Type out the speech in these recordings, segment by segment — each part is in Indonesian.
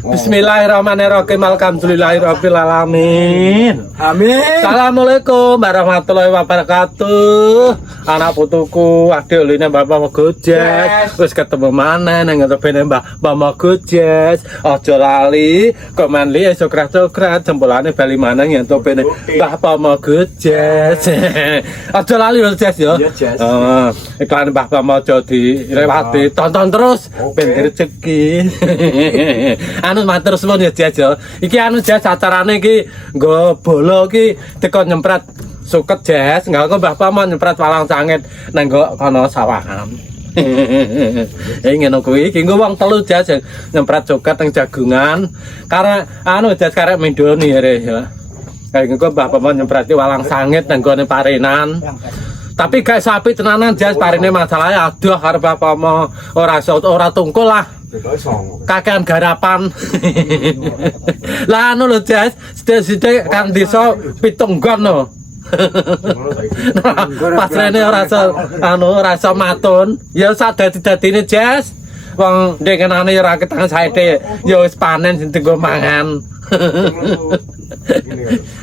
Bismillahirrahmanirrahim. Alhamdulillahirabbil alamin. Amin. Assalamualaikum warahmatullahi wabarakatuh. Anak putuku, adik uline Bapak Mogojes. Wis ketemu maneh nang ngarepene Mbah Mogojes. Aja lali komen li sokrat-sokrat jempolane bali maneh ngentopene Mbah Mogojes. Aja lali lho Jes ya. Heeh. Iklan Mbah Mojo dilewati. Tonton terus ben rezeki. Anu matur suwun ya Jas ya. Iki anu Jas acarane iki nggo bola iki teko nyempret suket Jas, nggo Mbah Pamo nyempret walang sangit nang nggo kono sawahan. Ngene kuwi iki nggo wong telu Jas nyempret suket nang jagungan. Karena anu Jas karek mindoni ya. Kayak nggo Mbah Pamo nyempreti walang sangit nang gone parenan. Tapi gak sapi tenanan Jas parine masalahe adoh karo Mbah Pamo ora tungkul lah. Kakean garapan. Lah anu lho Jas, sithik kan desa 7 nggon lho. Pas rene ora iso matun, ya sak dadi-dadine Jas. Wong dengenane ora ketang saete, ya wis panen sing tenggo mangan.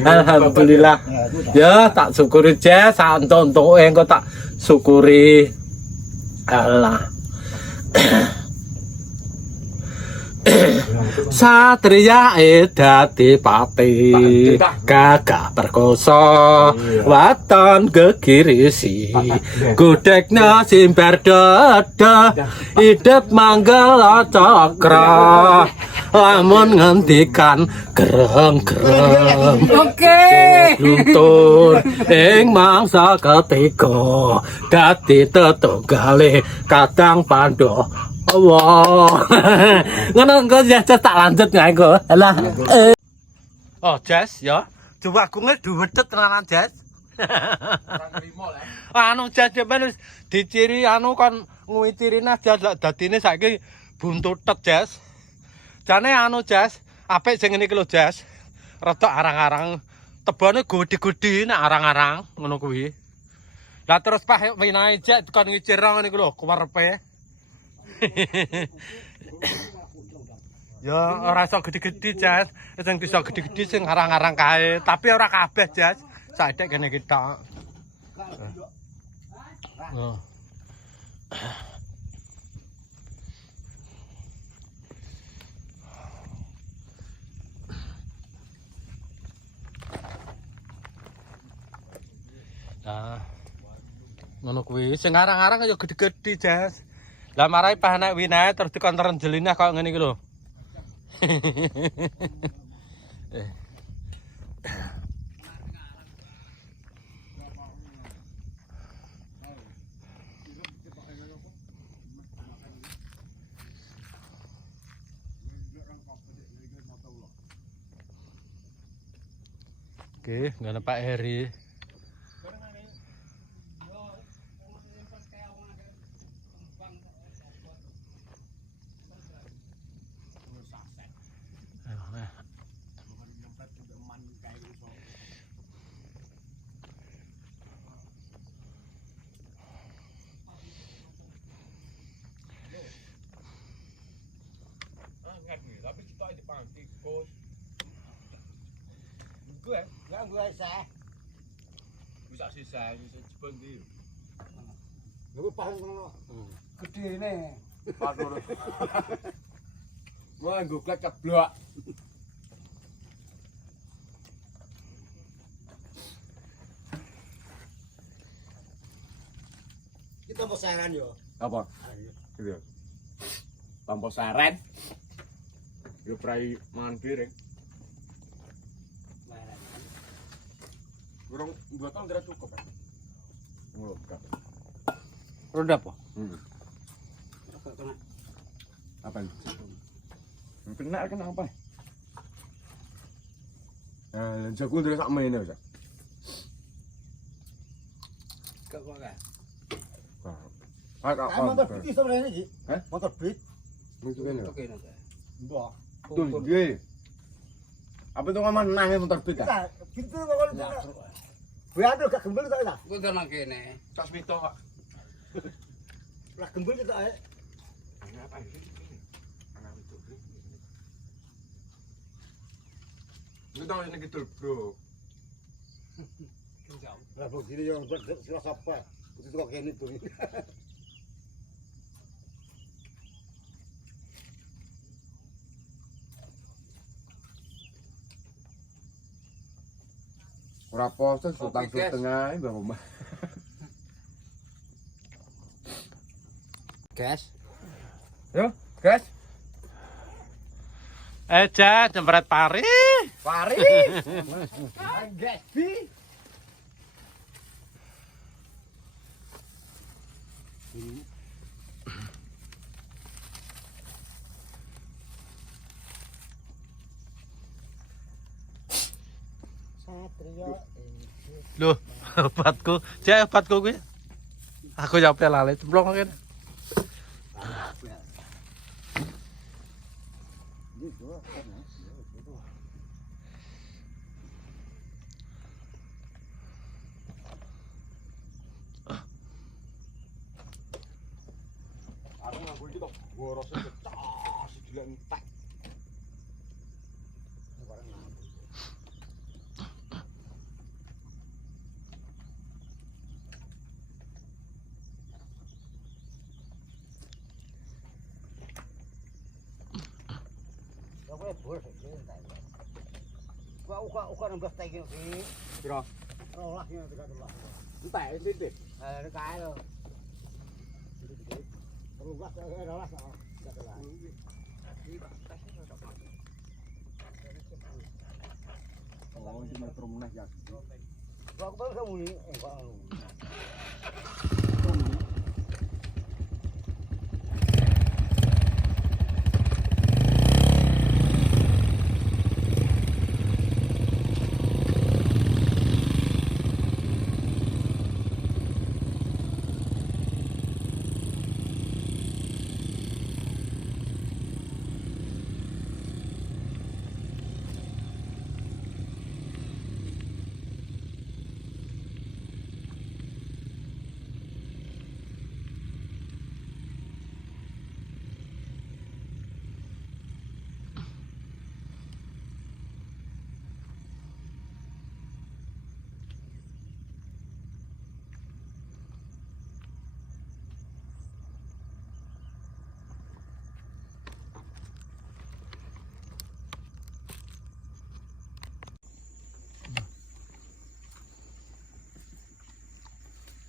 Alhamdulillah. Ya tak syukuri Jas, sak entuk-entuke engko tak syukuri. Allah. Satria dadi pati gagah perkoso waton gegirisi gudegna simper dada hidup manggala cakra lamun ngendikan gereng-gereng luntur ing mangsa ketiga dadi tetunggale kadang pandha Allah. Ngono engko Jas tak lanjut ngae engko. Alah. Oh, Jas ya. Juwagunge duwedet tenanan Jas. Anu Jas ben wis diciri anu kon nguwi cirine Jas dadine saiki buntutet Jas. Jane anu Jas, apik sing ngene iki lho Jas. Rada arang-arang. Tebane gedhe-gedhe nek arang-arang ngono kuwi. Lah terus Pak winae Jas kon ngicir ngene iki lho kuwarepe. Ya ora iso gede-gede Jas, sing bisa gede-gede sing arang-arang kae, tapi ora kabeh Jas. Saedek kene iki tok. Oh. Nah. Ngono kuwi sing arang-arang ya gede-gede Jas. Lah marai pas nek winae terus dikontren jelinah kok ngene iki lho. Oke, ngene Pak Heri. Tapi kita di panti bos. Gue, enggak gue sah. Bisa sisa, bisa cepet gitu. Gue paham ngono. Gede ne. Aduh. Wah, gue keblok. Kita mau saran yo. Apa? Gitu. Tanpa saran. Yo prai mangan piring. Burung 2 tahun tidak cukup kan? Enggak. Roda apa? Apa ini? Kena apa? Jago dari sak main aja. Kak kok kan? Motor beat sebenarnya Ji. Motor beat. Itu kan ya. Oke nanti. Mbah. Tuh dia. Apa itu ngaman nangis motor beat ah? Pintu kok. Gue ada gak gembel tak tak? Gue udah nang kene. Tas mito kok. Lah gembel kita ae. Apa ini? Anak itu. Lu tahu ini gitu, Bro. Lah begini yang sila sapa. Itu kok kene tuh. Ora poso sutang-suteng ae, Bang Omah. Gas. Yo, guys. Jas jembret pari. Pari. Gas bi. Satrio. Loh, obatku. Cek obatku kuwi. Aku nyape lali cemplung kene. Aku nganggo iki tok. Gua rasa kecas dilek entek. Uka nembus tegi iki. Piro? Rolah ya dekat rolah. Entek titik. Eh kae lho. Rolah rolah sama. Oh, iki metro meneh ya. Gua baru kamu ni. Enggak.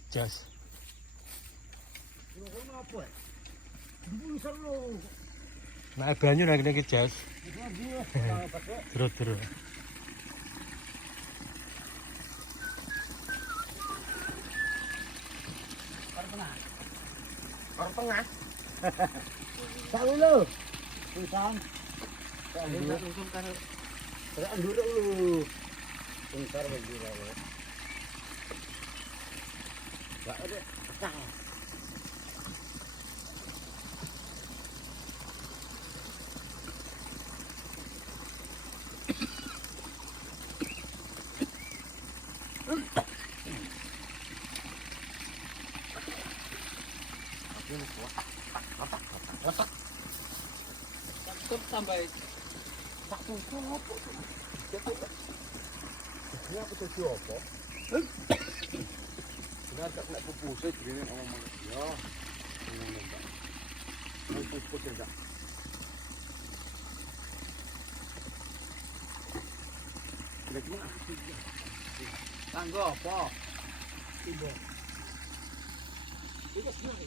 Jas. Apa? Dulu seru. Nek banyu nek iki jas. Terus. Karo tengah. Tahu lo. Pisang. Terus dulu lu. Bentar lagi lah. Enggak ada. Pisang. Sampai Satu apa? Ini apa tuh apa? Benar tak nak pupus jadi orang manusia. Mau pupus enggak? Kira-kira Tanggo apa? Tiba. Itu senang.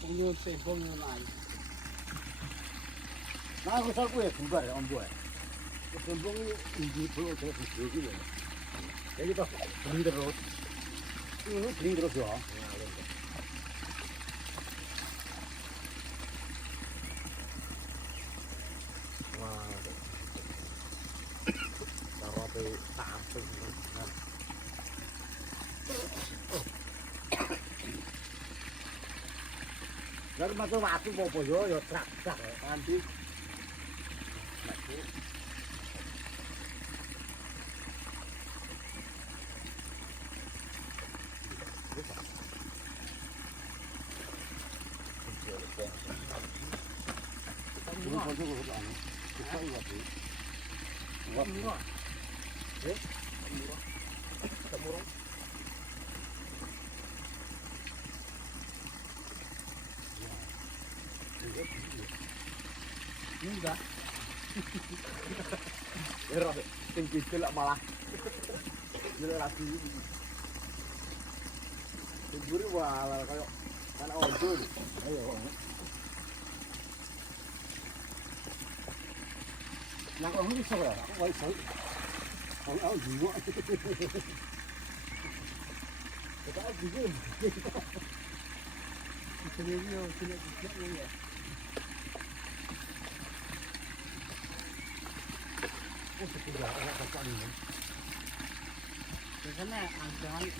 Punggung tempong lain. Nah, aku tahu ya bubar ya om boy. Tempong ini perlu saya beli ya. Jadi pas beli terus. Ini beli terus ya. Lalu masuk waktu apa yo trak nanti. คนทุกคนหลังทุกคนวัดนี้วัดนี้ก็เอ๊ะตะมูร้องนี่จ้ะเดี๋ยวtinggi gelak malah gelak lagi tidur wala kayak anak ojol ayo nak orang ni siapa aku wai sai orang juga kita juga sini dia sini dia oh sudah orang kakak ni karena anggaran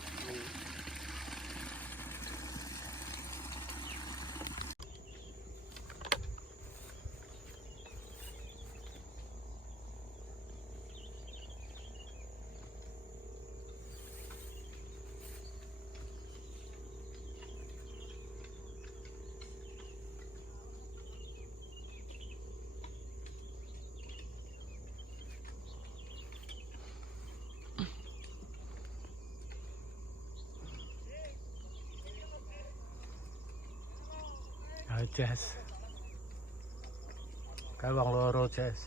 Jazz Kawang loro Jazz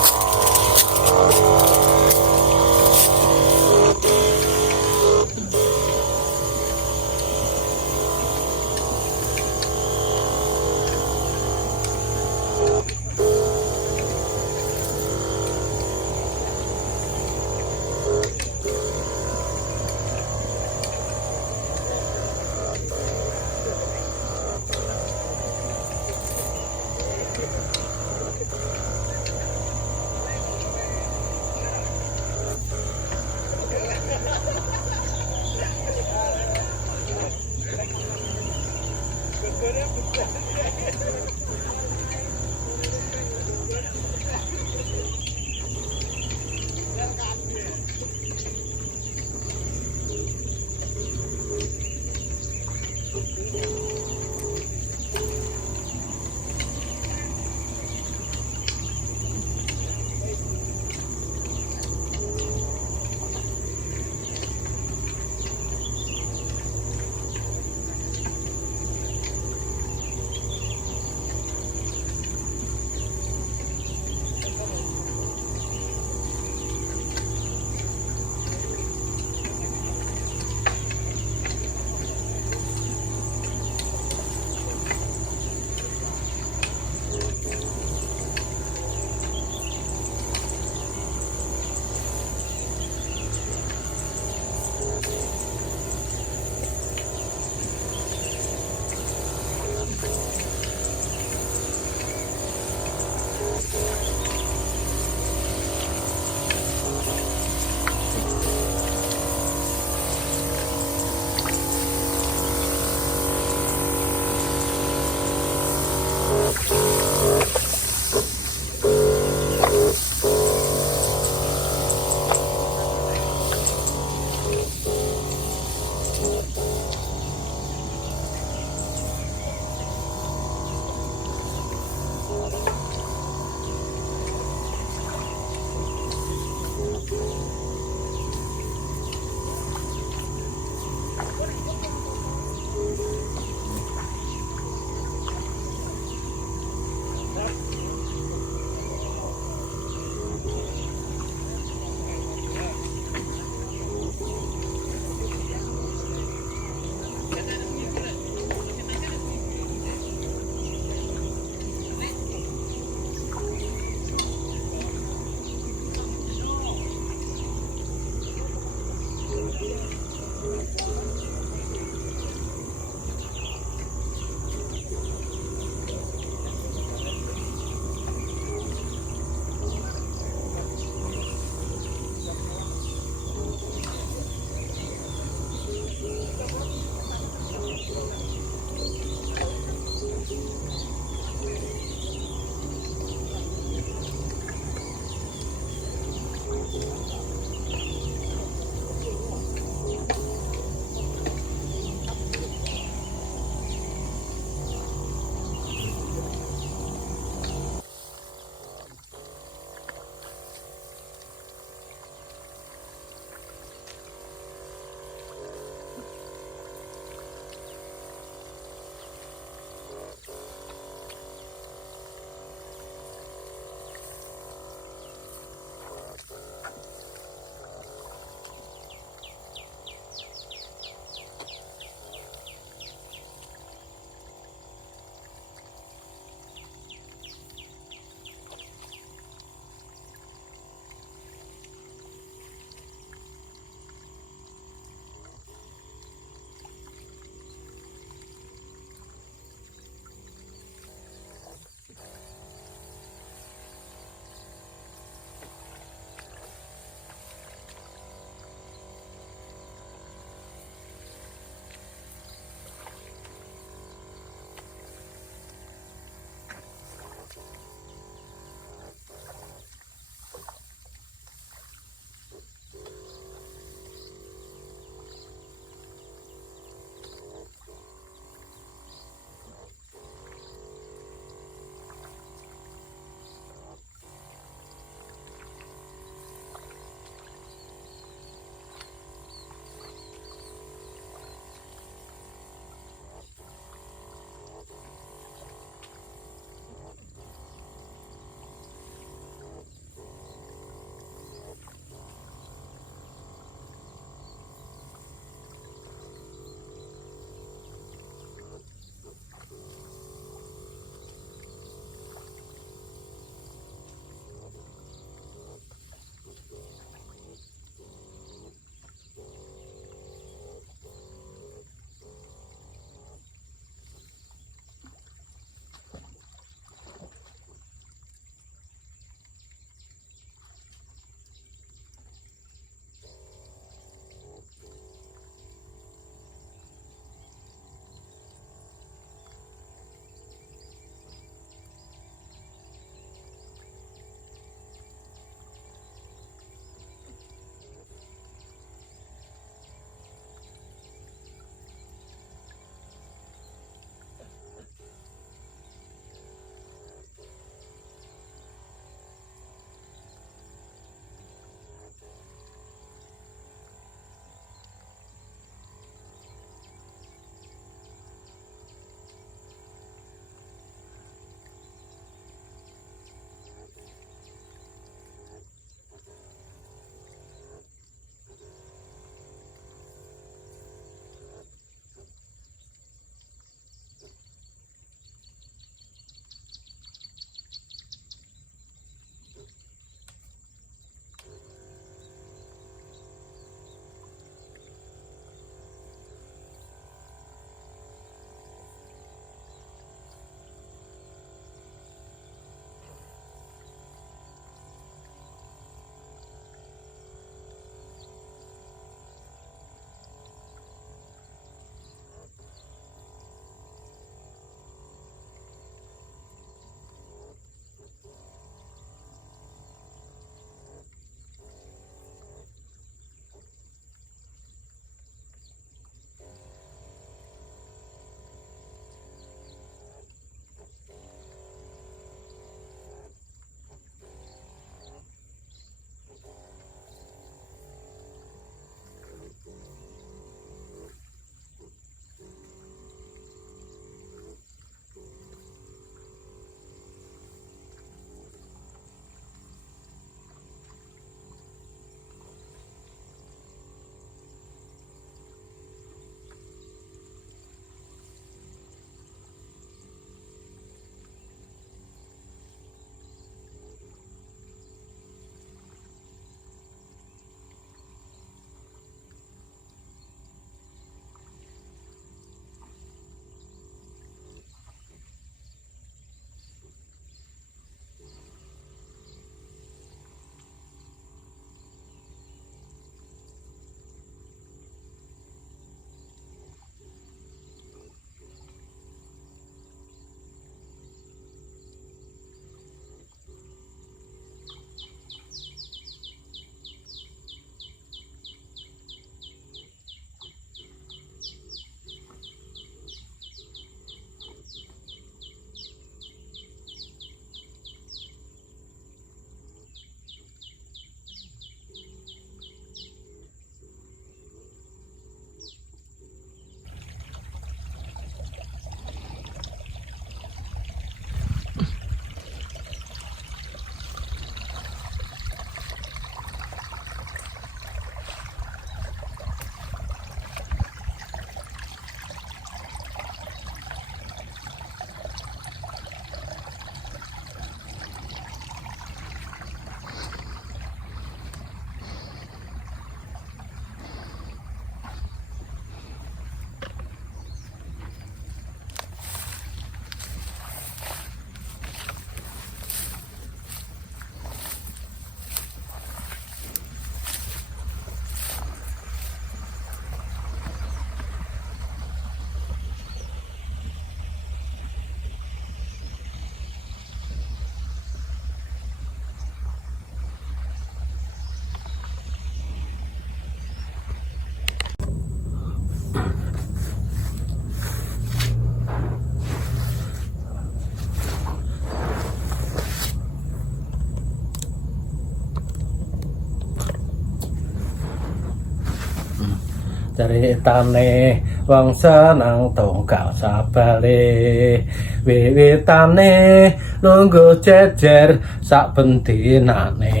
ceritane wong seneng tunggal sabale wiwitane nunggu jejer sak bendinane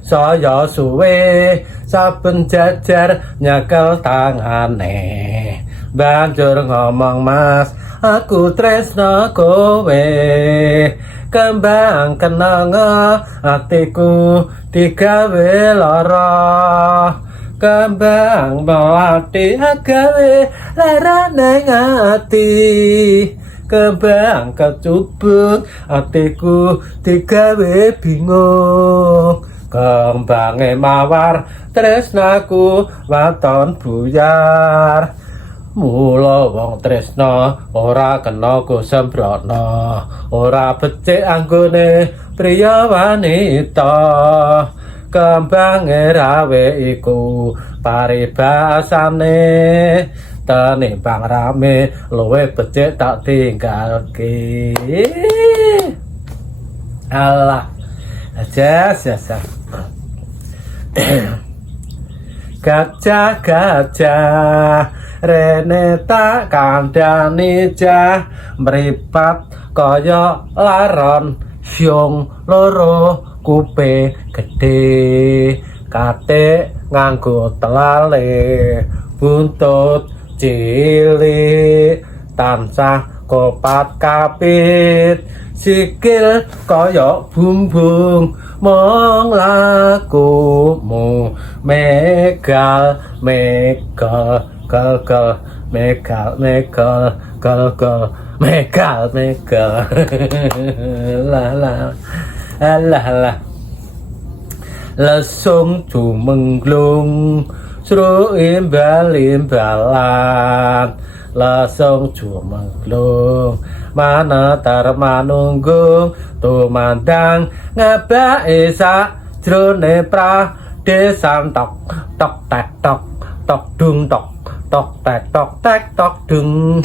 saya suwe saben jejer nyekel tangane banjur ngomong mas aku tresno kowe kembang kenanga atiku digawe lara kembang melati agawe lara nang ati kembang kecubung atiku digawe bingung kembange mawar tresnaku waton buyar mula wong tresna ora kena kusembrono ora becik anggone priya wanita kembange rawe iku paribasane tenimbang rame luwe becik tak tinggalke Allah jasa gajah rene tak kandhani jah mripat kaya laron syung loro kupe gedhe kate nganggo telale buntut cilik tansah kopat kapit sikil kaya bumbung mong lakumu megal megal gal megal megal gal megal megal la lesung jumenglung sru imbal-imbalan lesung jumenglung mana manunggung tumandang ngabake sak jrone pradesan tok tok tek tok tok dung tok tok tek tok tek tok dung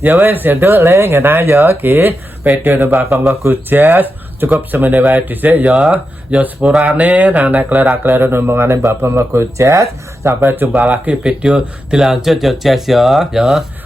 ya wes ya duk le ngene ya iki video nembah Bang Gojes cukup semene wae dhisik ya sepurane nang nek klera-klera omongane Mbak Bang Gojes sampai jumpa lagi video dilanjut ya Jes ya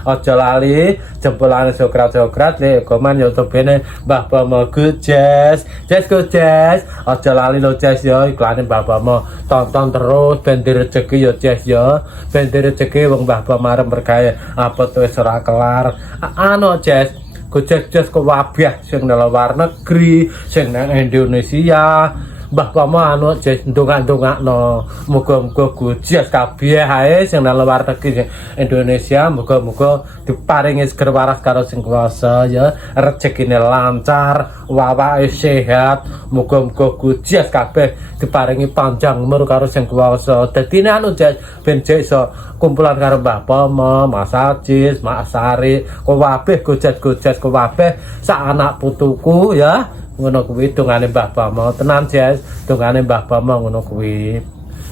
aja lali jempolane sokrat-sokrat le komen YouTube-ne Mbah Bang Gojes Gojes aja lali lo Jes ya iklane Mbah Bang tonton terus ben rezeki ya Jes ya ben rezeki wong Mbah Bang marem berkaya apa wis ora kelar anu Jes Gojes kewabeh sing nang luar negeri sing nang Indonesia Mbah Pomo anu Jes ndongak-ndongakno muga-muga Gojes kabeh ae sing nang luar negeri sing Indonesia muga-muga diparingi seger waras karo sing kuwasa ya rezekine lancar awake sehat muga-muga Gojes kabeh diparingi panjang umur karo sing kuwasa dadine anu Jes ben iso kumpulan karo Mbah Pomo Mas Ajis Mas Sari kabeh Gojes kabeh sak anak putuku ya ngono kuwi dongane Mbah Pomo tenan Jes dongane Mbah Pomo ngono kuwi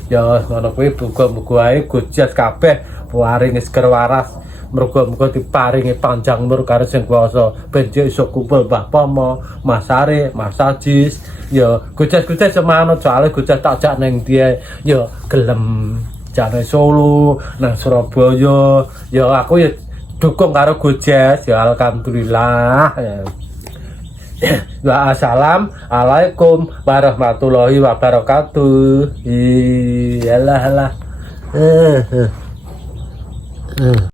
ya ngono kuwi muga-muga ae Gojes kabeh paringi seger waras muga-muga diparingi panjang umur karo sing kuwasa ben iso kumpul Mbah Pomo Mas Sari Mas Ajis ya Gojes semono soalé Gojes tak jak ning dia ya gelem jane Solo nang Surabaya ya aku ya dukung karo Gojes ya alhamdulillah ya assalamualaikum warahmatullahi wabarakatuh iyalah